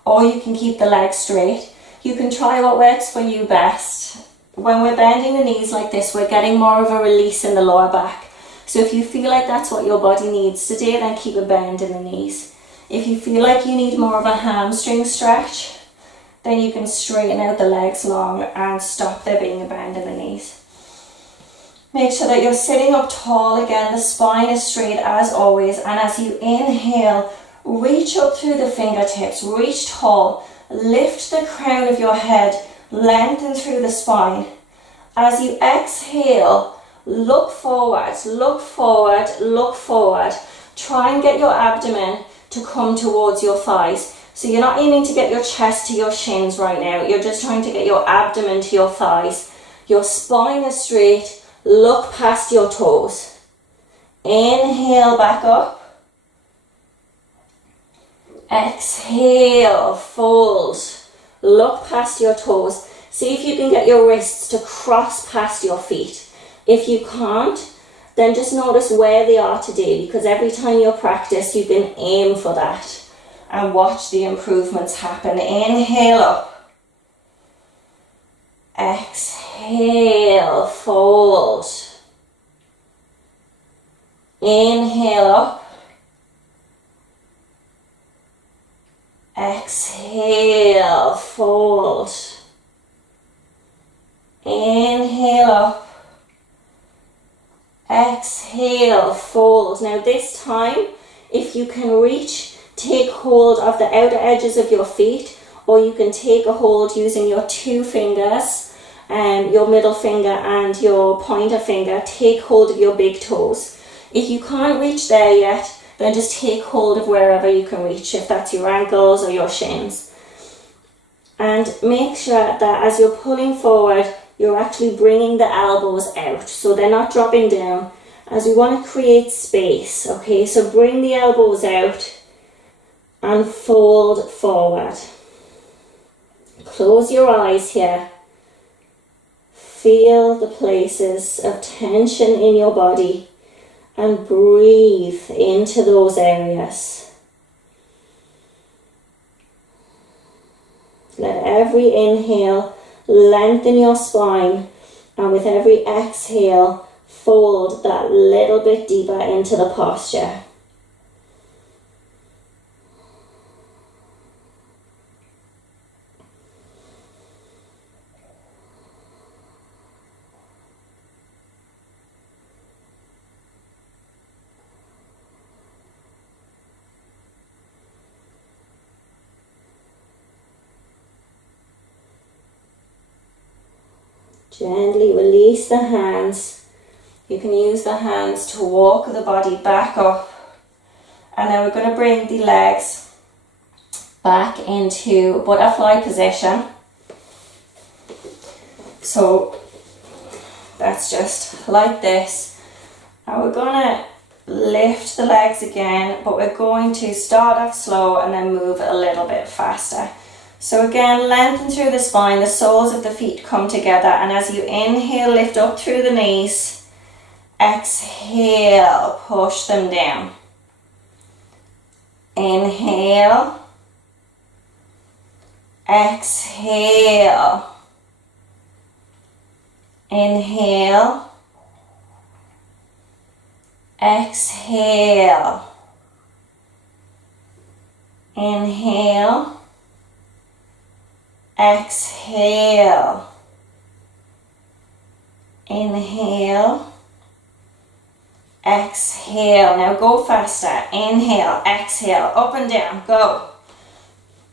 or you can keep the legs straight. You can try what works for you best. When we're bending the knees like this, we're getting more of a release in the lower back. So if you feel like that's what your body needs today, then keep a bend in the knees. If you feel like you need more of a hamstring stretch, then you can straighten out the legs long and stop there being a bend in the knees. Make sure that you're sitting up tall again, the spine is straight as always, and as you inhale, reach up through the fingertips, reach tall, lift the crown of your head, lengthen through the spine. As you exhale, look forward, look forward, look forward. Try and get your abdomen to come towards your thighs. So you're not aiming to get your chest to your shins right now. You're just trying to get your abdomen to your thighs. Your spine is straight. Look past your toes. Inhale back up. Exhale, fold. Look past your toes. See if you can get your wrists to cross past your feet. If you can't, then just notice where they are today, because every time you practice, you can aim for that and watch the improvements happen. Inhale up. Exhale, fold. Inhale up. Exhale, fold. Inhale up. Exhale, fold. Now this time, if you can reach, take hold of the outer edges of your feet, or you can take a hold using your 2 fingers, your middle finger and your pointer finger. Take hold of your big toes. If you can't reach there yet, then just take hold of wherever you can reach, if that's your ankles or your shins. And make sure that as you're pulling forward, you're actually bringing the elbows out, so they're not dropping down, as we want to create space, okay? So bring the elbows out and fold forward. Close your eyes here. Feel the places of tension in your body and breathe into those areas. Let every inhale lengthen your spine, and with every exhale, fold that little bit deeper into the posture. Gently release the hands. You can use the hands to walk the body back up. And then we're going to bring the legs back into butterfly position. So that's just like this. And we're going to lift the legs again, but we're going to start off slow and then move a little bit faster. So again, lengthen through the spine, the soles of the feet come together, and as you inhale, lift up through the knees. Exhale, push them down. Inhale. Exhale. Inhale. Exhale. Inhale. Exhale. Inhale. Exhale. Now go faster. Inhale, exhale, up and down. Go.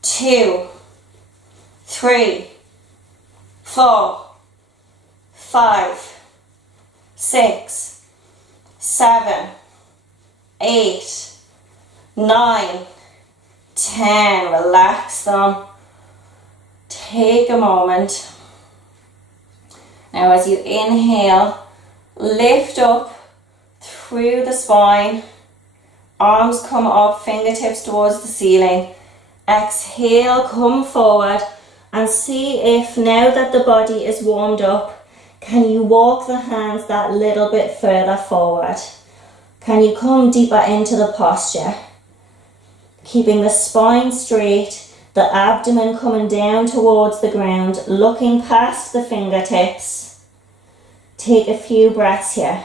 2, 3, 4, 5, 6, 7, 8, 9, 10. Relax them. Take a moment. Now as you inhale, lift up through the spine. Arms come up, fingertips towards the ceiling. Exhale, come forward and see if now that the body is warmed up, can you walk the hands that little bit further forward? Can you come deeper into the posture? Keeping the spine straight, the abdomen coming down towards the ground, looking past the fingertips. Take a few breaths here.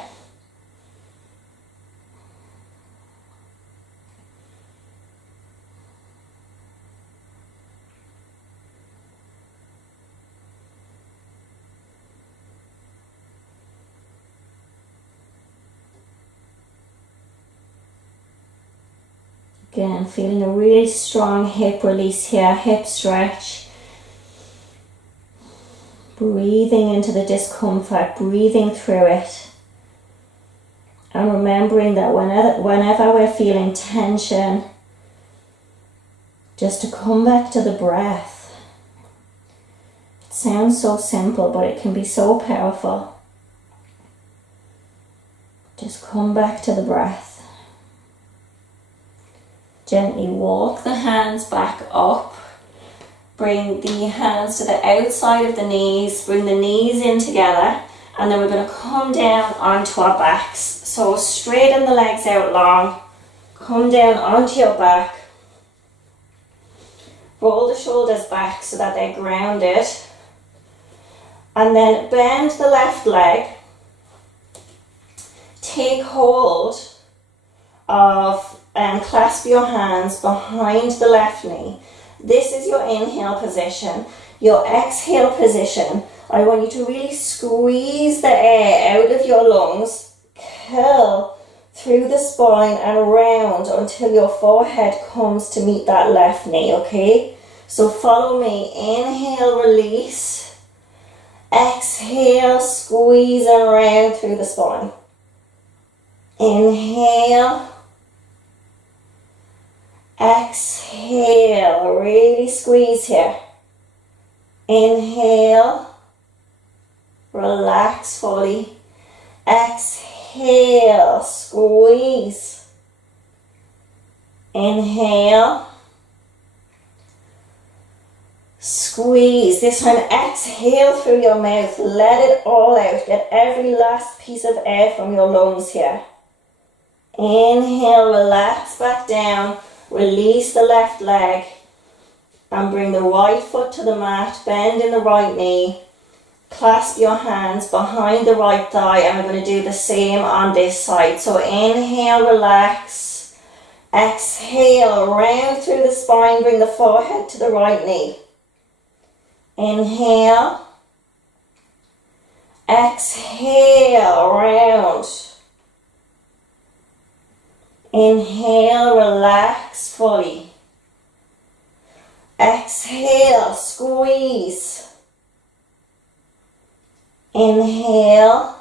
Again, feeling a really strong hip release here, hip stretch. Breathing into the discomfort, breathing through it. And remembering that whenever we're feeling tension, just to come back to the breath. It sounds so simple, but it can be so powerful. Just come back to the breath. Gently walk the hands back up. Bring the hands to the outside of the knees. Bring the knees in together. And then we're going to come down onto our backs. So straighten the legs out long. Come down onto your back. Roll the shoulders back so that they're grounded. And then bend the left leg. Take hold of and clasp your hands behind the left knee. This is your inhale position. Your exhale position, I want you to really squeeze the air out of your lungs, curl through the spine and round until your forehead comes to meet that left knee, okay? So follow me. Inhale, release. Exhale, squeeze and round through the spine. Inhale. Exhale, really squeeze here. Inhale, relax fully. Exhale, squeeze. Inhale, squeeze. This time exhale through your mouth. Let it all out. Get every last piece of air from your lungs here. Inhale, relax back down. Release the left leg. And bring the right foot to the mat. Bend in the right knee. Clasp your hands behind the right thigh. And we're going to do the same on this side. So inhale, relax. Exhale, round through the spine. Bring the forehead to the right knee. Inhale. Exhale, round. Inhale, relax fully. Exhale, squeeze. Inhale.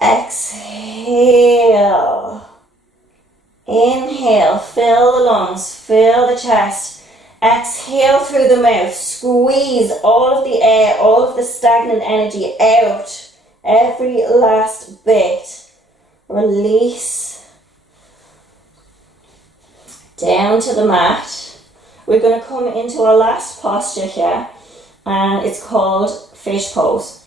Exhale. Inhale, fill the lungs, fill the chest. Exhale through the mouth, squeeze all of the air, all of the stagnant energy out. Every last bit. Release. Down to the mat. We're going to come into our last posture here, and it's called fish pose.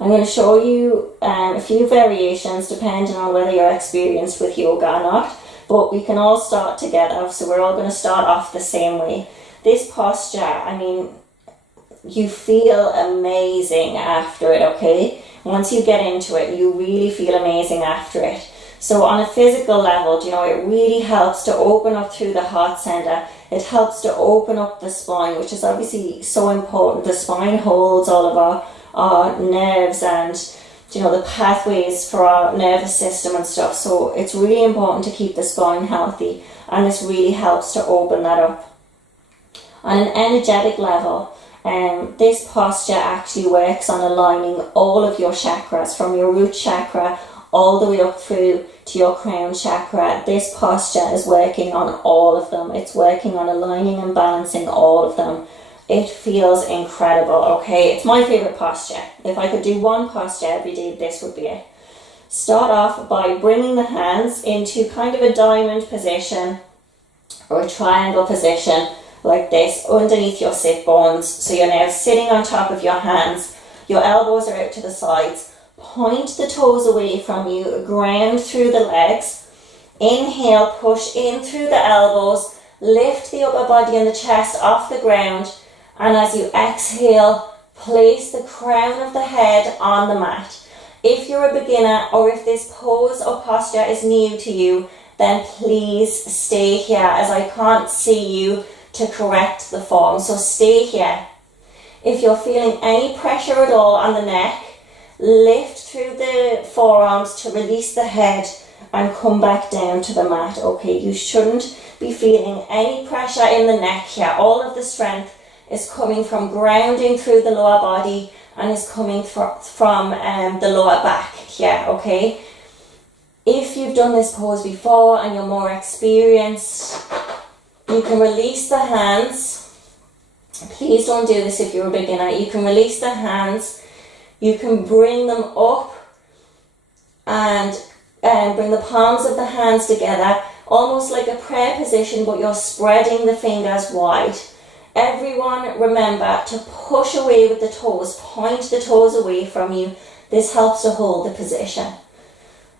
I'm going to show you a few variations depending on whether you're experienced with yoga or not, but we can all start together, so we're all going to start off the same way. This posture, I mean, you feel amazing after it, okay? Once you get into it, you really feel amazing after it. So on a physical level, you know, it really helps to open up through the heart center. It helps to open up the spine, which is obviously so important. The spine holds all of our nerves and, you know, the pathways for our nervous system and stuff. So it's really important to keep the spine healthy, and this really helps to open that up. On an energetic level, this posture actually works on aligning all of your chakras, from your root chakra all the way up through to your crown chakra. This posture is working on all of them. It's working on aligning and balancing all of them. It feels incredible, okay? It's my favourite posture. If I could do one posture every day, this would be it. Start off by bringing the hands into kind of a diamond position or a triangle position like this underneath your sit bones. So you're now sitting on top of your hands. Your elbows are out to the sides. Point the toes away from you, ground through the legs. Inhale, push in through the elbows, lift the upper body and the chest off the ground, and as you exhale, place the crown of the head on the mat. If you're a beginner or if this pose or posture is new to you, then please stay here, as I can't see you to correct the form, so stay here. If you're feeling any pressure at all on the neck, lift through the forearms to release the head and come back down to the mat. Okay, you shouldn't be feeling any pressure in the neck here. All of the strength is coming from grounding through the lower body and is coming from the lower back here, okay? If you've done this pose before and you're more experienced, you can release the hands. Please don't do this if you're a beginner. You can release the hands. You can bring them up and bring the palms of the hands together, almost like a prayer position, but you're spreading the fingers wide. Everyone, remember to push away with the toes, point the toes away from you. This helps to hold the position.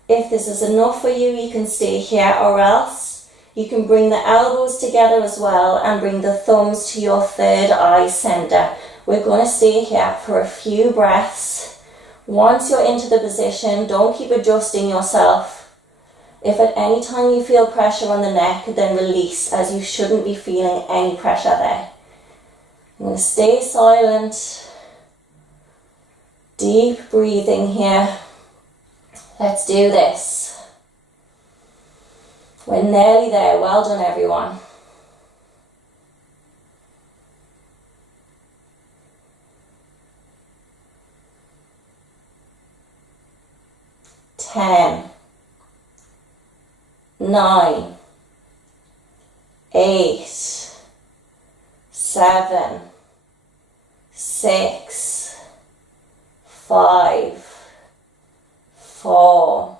If this is enough for you, you can stay here, or else you can bring the elbows together as well and bring the thumbs to your third eye center. We're going to stay here for a few breaths. Once you're into the position, don't keep adjusting yourself. If at any time you feel pressure on the neck, then release, as you shouldn't be feeling any pressure there. I'm going to stay silent. Deep breathing here. Let's do this. We're nearly there. Well done, everyone. 10, 9, 8, 7, 6, 5, 4,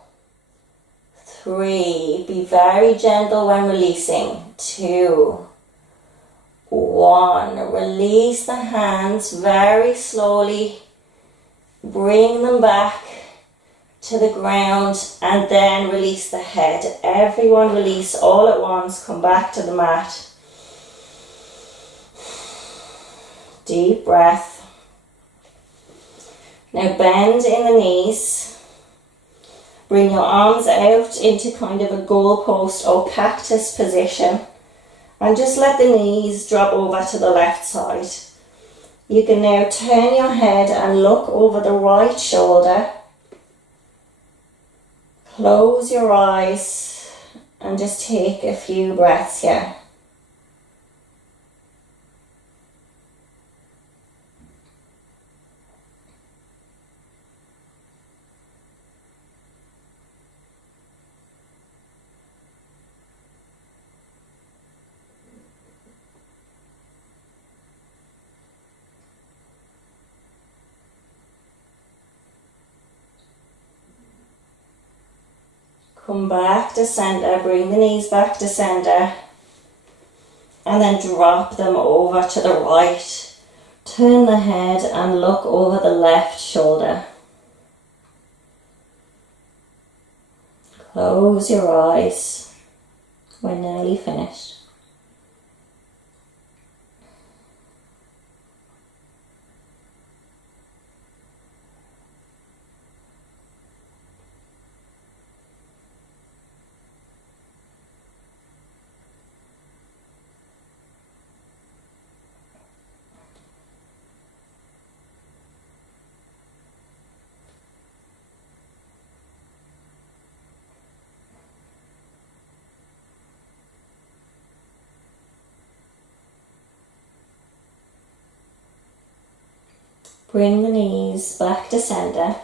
3. Be very gentle when releasing. 2, 1. Release the hands very slowly. Bring them back to the ground and then release the head. Everyone release all at once. Come back to the mat. Deep breath. Now bend in the knees. Bring your arms out into kind of a goalpost or cactus position. And just let the knees drop over to the left side. You can now turn your head and look over the right shoulder. Close your eyes and just take a few breaths here. Come back to center, bring the knees back to center, and then drop them over to the right. Turn the head and look over the left shoulder. Close your eyes. We're nearly finished. Bring the knees back to center.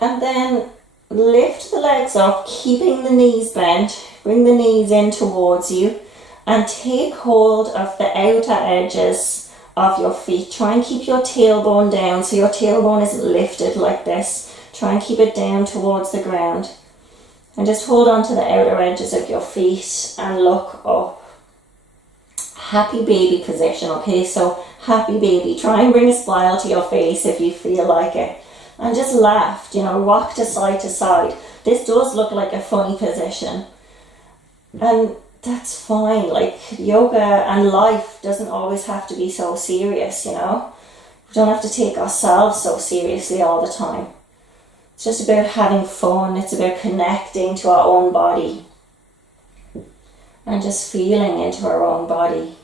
And then lift the legs up, keeping the knees bent. Bring the knees in towards you and take hold of the outer edges of your feet. Try and keep your tailbone down so your tailbone isn't lifted like this. Try and keep it down towards the ground. And just hold on to the outer edges of your feet and look up. Happy baby position, okay? So happy baby. Try and bring a smile to your face if you feel like it. And just laugh, rock to side to side. This does look like a funny position. And that's fine. Like, yoga and life doesn't always have to be so serious, We don't have to take ourselves so seriously all the time. It's just about having fun. It's about connecting to our own body. And just feeling into our own body.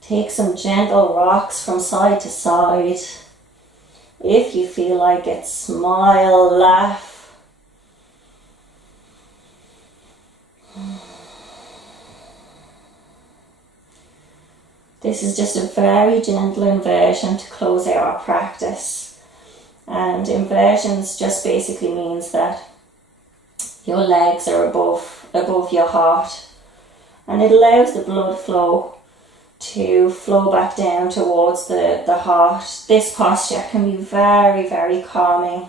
Take some gentle rocks from side to side. If you feel like it, smile, laugh. This is just a very gentle inversion to close out our practice. And inversions just basically means that your legs are above your heart. And it allows the blood flow to flow back down towards the heart. This posture can be very, very calming.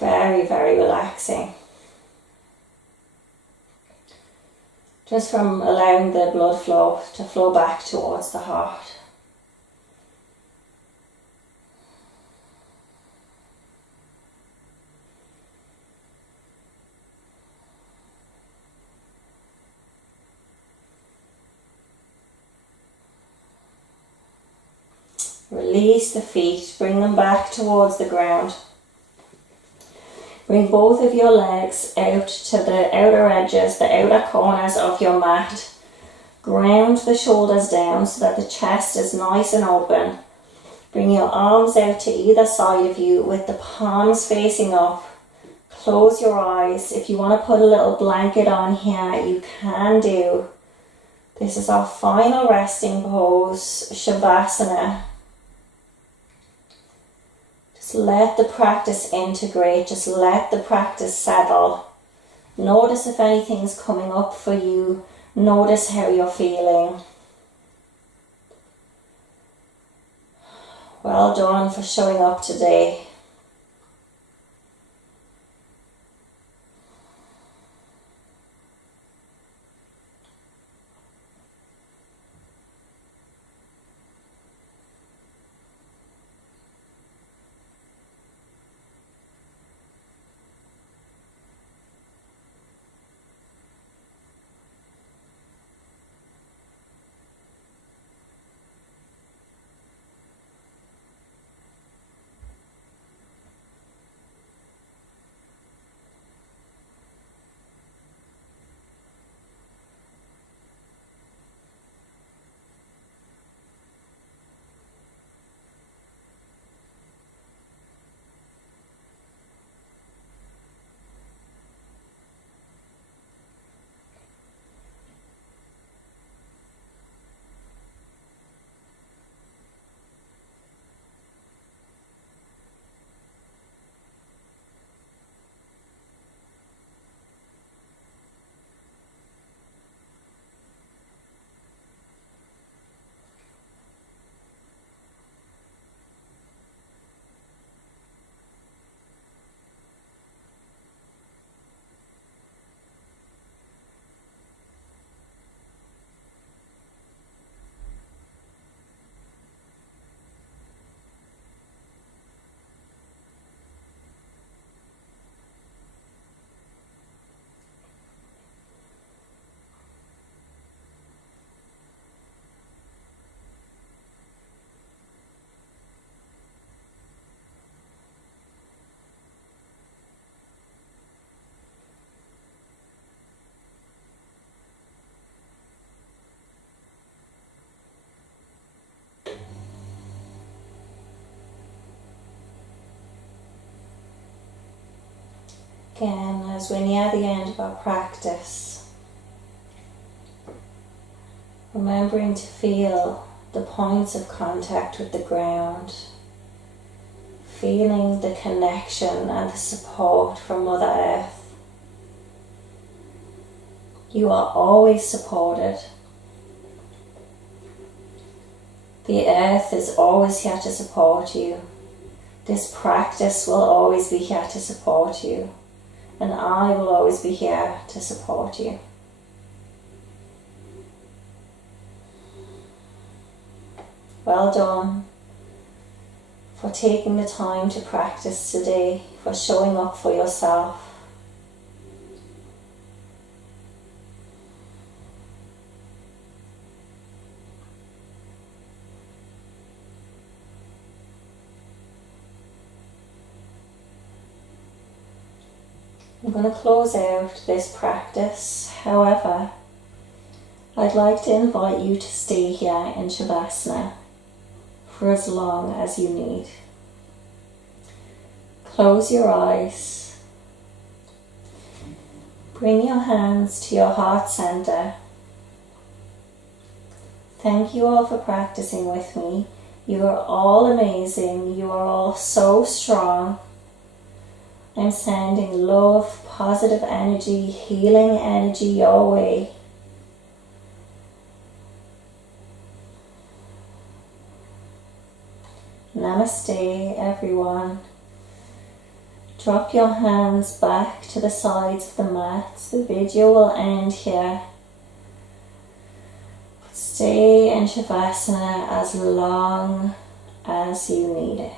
Very, very relaxing. Just from allowing the blood flow to flow back towards the heart. Release the feet, bring them back towards the ground. Bring both of your legs out to the outer edges, the outer corners of your mat. Ground the shoulders down so that the chest is nice and open. Bring your arms out to either side of you with the palms facing up. Close your eyes. If you want to put a little blanket on here, you can do. This is our final resting pose, Shavasana. Just let the practice integrate, just let the practice settle Notice if anything's coming up for you. Notice how you're feeling. Well done for showing up today. Again, as we're near the end of our practice, remembering to feel the points of contact with the ground, feeling the connection and the support from Mother Earth. You are always supported. The earth is always here to support you. This practice will always be here to support you. And I will always be here to support you. Well done for taking the time to practice today, for showing up for yourself. I'm going to close out this practice. However, I'd like to invite you to stay here in Shavasana for as long as you need. Close your eyes. Bring your hands to your heart center. Thank you all for practicing with me. You are all amazing. You are all so strong. I'm sending love, positive energy, healing energy your way. Namaste, everyone. Drop your hands back to the sides of the mats. The video will end here. Stay in Shavasana as long as you need it.